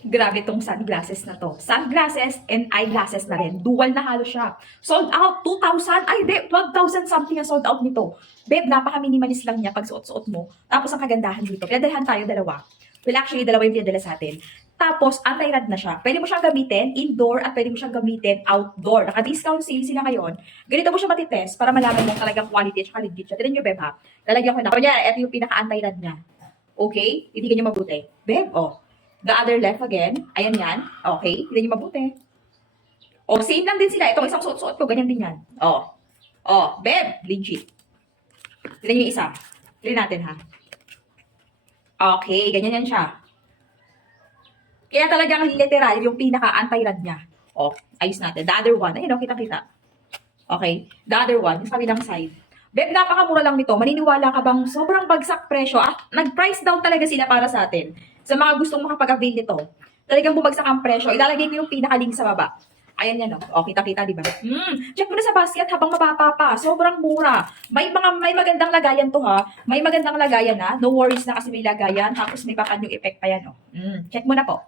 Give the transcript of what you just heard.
Grabe tong sunglasses na to. Sunglasses and eyeglasses na rin. Dual na halos siya. Sold out. 2,000. Ay, di. 12,000 something ang sold out nito. Babe, napaka-minimalist lang niya pag suot-suot mo. Tapos ang kagandahan dito. Pinadalhan tayo dalawa. Well, actually, dalawa yung pinadala sa atin. Tapos, anti-rad na siya. Pwede mo siyang gamitin indoor at pwede mo siyang gamitin outdoor. Naka-discount sale sila ngayon. Ganito mo siya matitest para malaman mo talagang quality at saka legit siya. Tinan nyo, Beb, ha? Lalagyan ko na. Kanya, ito yung pinaka-anti-rad niya. Okay? Hindi nyo mabuti. Beb, oh. The other left again. Ayan yan. Okay. Hindi nyo mabuti. O, same lang din sila. Itong isang suot-suot ko. Ganyan din yan. O. O, Beb. Legit. Tignan nyo yung isa. Tignan natin, ha. Okay. Ganyan yan siya. Kaya talagang literal yung pinaka-anti-rad niya. O, ayos natin. The other one. Ayun, o. Kita-kita. Okay. The other one. Yung kabilang side. Beb, napakamura lang nito. Maniniwala ka bang sobrang bagsak presyo? At nag-price down talaga sila para sa atin. Sa mga gustong makapag-avail nito. Talagang bumagsak ang presyo. Ilalagay ko yung pinaka-link sa baba. Ayan yan, oh. O, kita-kita, di ba? Check mo na sa basket habang mapapa pa. Sobrang mura. May magandang lagayan to, ha. May magandang lagayan, ha. No worries na kasi may lagayan. Tapos may papanyo effect pa yan, oh. Check mo na po.